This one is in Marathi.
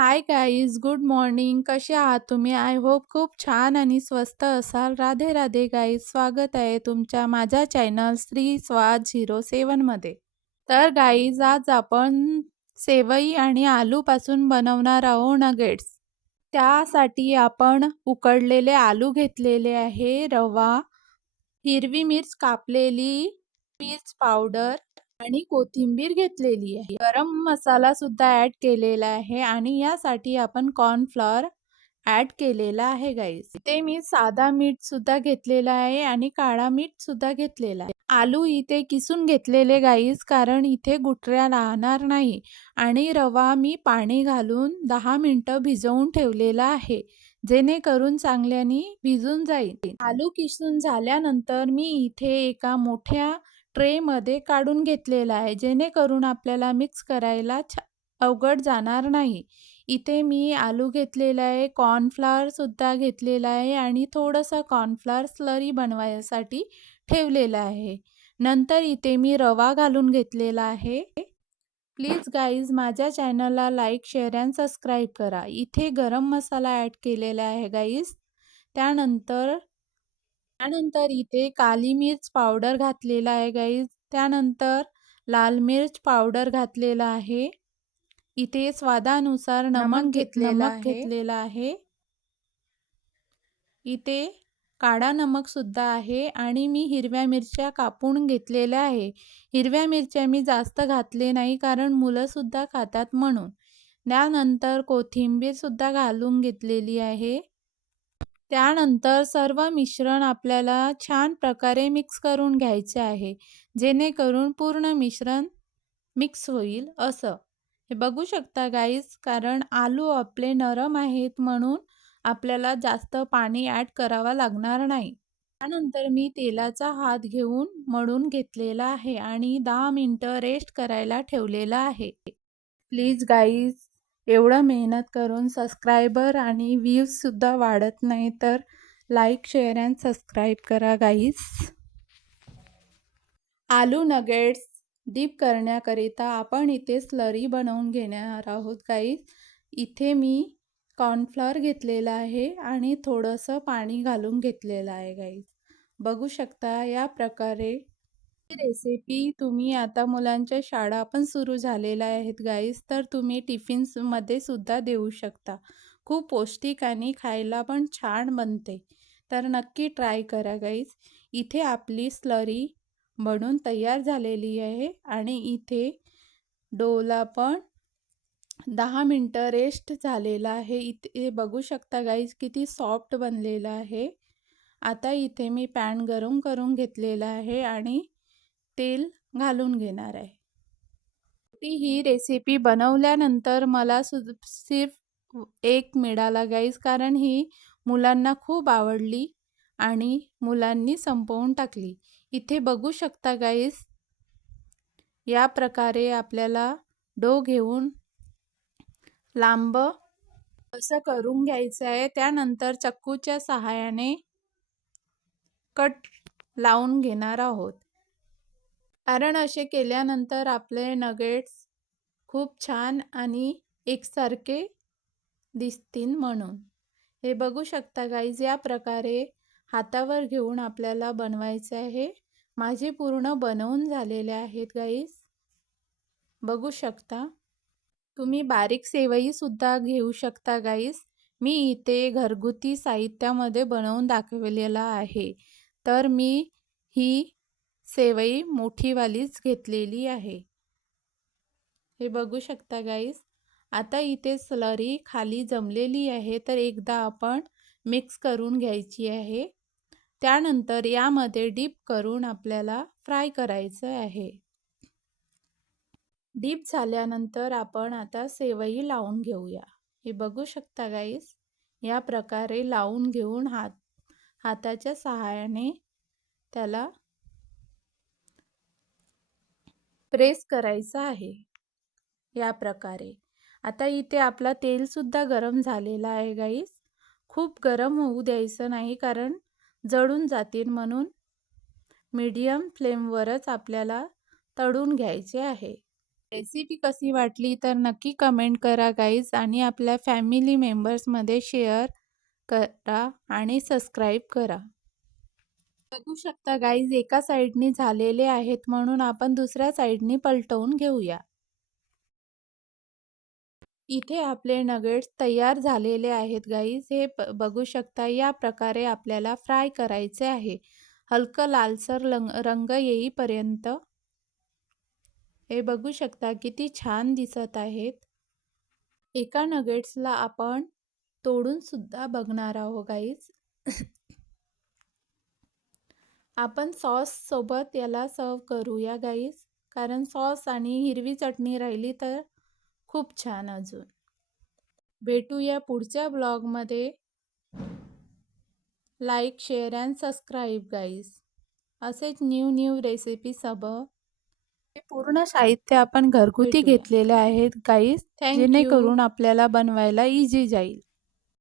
Hi guys, good morning. कसे आहात तुम्ही? आय होप खूप छान आणि स्वस्त असाल. राधे राधे गाईज, स्वागत आहे तुमच्या माझ्या चॅनल श्री स्वाद 07 मध्ये. तर गाईज, आज आपण सेवई आणि आलूपासून बनवणार आहोत नगेट्स. त्यासाठी आपण उकडलेले आलू घेतलेले आहे, रवा, हिरवी मिर्च कापलेली, मिर्च पावडर आणि कोथिंबीर घेतलेली आहे. गरम मसाला सुद्धा ॲड केलेला आहे आणि यासाठी आपण कॉर्नफ्लॉवर ॲड केलेला आहे गाईस. इथे मी साधा मीठ सुद्धा घेतलेला आहे आणि काळा मीठ सुद्धा घेतलेला आहे. आलू इथे किसून घेतलेले गाईस, कारण इथे गुठळ्या राहणार नाही. आणि रवा मी पाणी घालून 10 मिनिटं भिजवून ठेवलेला आहे, जेणेकरून चांगल्याने भिजून जाईल. आलू किसून झाल्यानंतर मी इथे एका मोठ्या ट्रेमध्ये काढून घेतलेला आहे, जेणेकरून आपल्याला मिक्स करायला अवघड जाणार नाही. इथे मी आलू घेतलेला आहे, कॉर्नफ्लॉवर सुद्धा घेतलेला आहे आणि थोडंसं कॉर्नफ्लॉवर स्लरी बनवायसाठी ठेवलेलं आहे. नंतर इथे मी रवा घालून घेतलेला आहे. प्लीज गाईज, माझ्या चॅनलला लाईक, शेअर अँड सबस्क्राईब करा. इथे गरम मसाला ॲड केलेला आहे गाईज. त्यानंतर इथे काली मिर्च पावडर घातलेला आहे गाईज. त्यानंतर लाल मिर्च पावडर घातलेला आहे. इथे स्वादानुसार नमक घेतलेला आहे. इथे काळा नमक सुद्धा आहे आणि मी हिरव्या मिरच्या कापून घेतलेल्या आहे. हिरव्या मिरच्या मी जास्त घातले नाही, कारण मुलं सुद्धा खातात म्हणून. त्यानंतर कोथिंबीर सुद्धा घालून घेतलेली आहे. त्यानंतर सर्व मिश्रण आपल्याला छान प्रकारे मिक्स करून घ्यायचे आहे, जेणेकरून पूर्ण मिश्रण मिक्स होईल असं. हे बघू शकता गाईज, कारण आलू आपले नरम आहेत म्हणून आपल्याला जास्त पाणी ॲड करावा लागणार नाही. त्यानंतर मी तेलाचा हात घेऊन मळून घेतलेला आहे आणि 10 मिनिटं रेस्ट करायला ठेवलेला आहे. प्लीज गाईज, एवढं मेहनत करून सबस्क्रायबर आणि व्ह्यूजसुद्धा वाढत नाही, तर लाईक, शेअर अँड सबस्क्राईब करा गाईज. आलू नगेट्स डीप करण्याकरिता आपण इथे स्लरी बनवून घेणार आहोत गाईज. इथे मी कॉर्नफ्लॉवर घेतलेला आहे आणि थोडंसं पाणी घालून घेतलेलं आहे गाईज. बघू शकता या प्रकारे ही रेसिपी तुम्ही, आता मुलांच्या शाळा पण सुरू झालेल्या आहेत गाईज, तर तुम्ही टिफिन्समध्ये सुद्धा देऊ शकता. खूप पौष्टिक आणि खायला पण छान बनते, तर नक्की ट्राय करा गाईज. इथे आपली स्लरी बनून तयार झालेली आहे आणि इथे डोला पण 10 मिनिटं रेस्ट झालेला आहे. इथे बघू शकता गाईज, किती सॉफ्ट बनलेला आहे. आता इथे मी पॅन गरम करून घेतलेला आहे आणि तेल घालून घेणार आहे. ही रेसिपी बनवल्यानंतर मला सिर्फ 1 मिळाला गाईज, कारण ही मुलांना खूप आवडली आणि मुलांनी संपवून टाकली. इथे बघू शकता गाईज, या प्रकारे आपल्याला डो घेऊन लांब असं करून घ्यायचं आहे. त्यानंतर चक्कूच्या सहाय्याने कट लावून घेणार आहोत, कारण असे केल्यानंतर आपले नगेट्स खूप छान आणि एकसारखे दिसतील म्हणून. हे बघू शकता गाईज, या प्रकारे हातावर घेऊन आपल्याला बनवायचे आहे. माझे पूर्ण बनवून झालेले आहेत गाईज, बघू शकता. तुम्ही बारीक सेवई सुद्धा घेऊ शकता गाईज. मी इथे घरगुती साहित्यामध्ये बनवून दाखवलेला आहे, तर मी ही सेवई मोठीवालीच घेतलेली आहे. हे बघू शकता गाईज. आता इथे स्लरी खाली जमलेली आहे, तर एकदा आपण मिक्स करून घ्यायची आहे. त्यानंतर यामध्ये डीप करून आपल्याला फ्राय करायचं आहे. डीप झाल्यानंतर आपण आता सेवई लावून घेऊया. हे बघू शकता गाईज, या प्रकारे लावून घेऊन हाताच्या सहाय्याने त्याला प्रेस करायचं आहे या प्रकारे. आता इथे आपला तेलसुद्धा गरम झालेला आहे गाईज. खूप गरम होऊ द्यायचं नाही, कारण जळून जातील, म्हणून मीडियम फ्लेमवरच आपल्याला तळून घ्यायचे आहे. रेसिपी कशी वाटली तर नक्की कमेंट करा गाईज आणि आपल्या फॅमिली मेंबर्समध्ये शेअर करा आणि सबस्क्राईब करा. बघू शकता गाईज एका साईडनी झालेले आहेत म्हणून आपण दुसऱ्या साईडनी पलटवून घेऊया. इथे आपले नगेट्स तयार झालेले आहेत गाईज. हे बघू शकता या प्रकारे आपल्याला फ्राय करायचे आहे. हलकं लालसर रंग येईपर्यंत. हे बघू शकता किती छान दिसत आहेत. एका नगेट्सला आपण तोडून सुद्धा बघणार आहोत गाईज. आपण सॉस सोबत याला सर्व करूया गाईज, कारण सॉस आणि हिरवी चटणी राहिली तर खूप छान. अजून भेटूया पुढच्या ब्लॉगमध्ये. Like, share and subscribe guys. असेच न्यू रेसिपी सोबत. हे पूर्ण साहित्य आपण घरगुती घेतलेले आहेत गाईज, जेणेकरून आपल्याला बनवायला इझी जाईल.